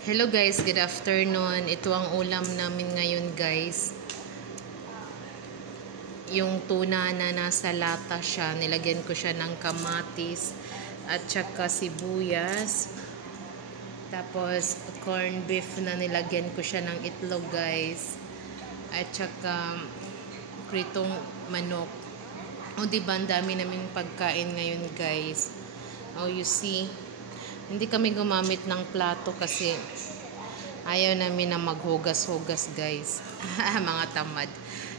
Hello guys, good afternoon. Ito ang ulam namin ngayon guys. Yung tuna na nasa lata siya, nilagyan ko siya ng kamatis at saka sibuyas. Tapos corn beef na nilagyan ko siya ng itlog guys. At saka pritong manok. O diba, ang dami namin pagkain ngayon guys. Oh, you see. Hindi kami gumamit ng plato kasi ayaw namin na maghugas-hugas guys. Mga tamad.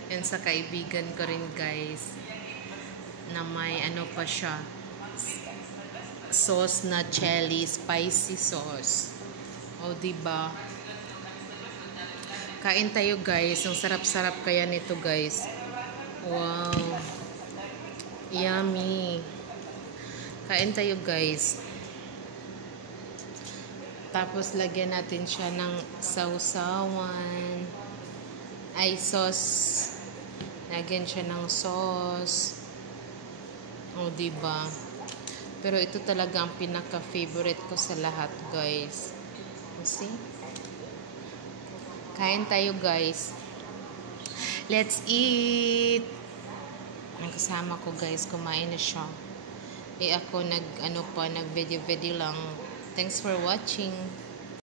Yan sa kaibigan ko rin guys. Na may ano pa siya. Sauce na chili, spicy sauce. O diba? Kain tayo guys. Ang sarap-sarap kaya nito guys. Wow. Yummy. Kain tayo guys. Tapos, lagyan natin siya ng sausawan. Ay, sauce. Lagyan siya ng sauce. O, diba? Pero ito talaga ang pinaka-favorite ko sa lahat, guys. You see? Kain tayo, guys. Let's eat! Ang kasama ko, guys, kumain na siya. Ako nag-video lang. Thanks for watching.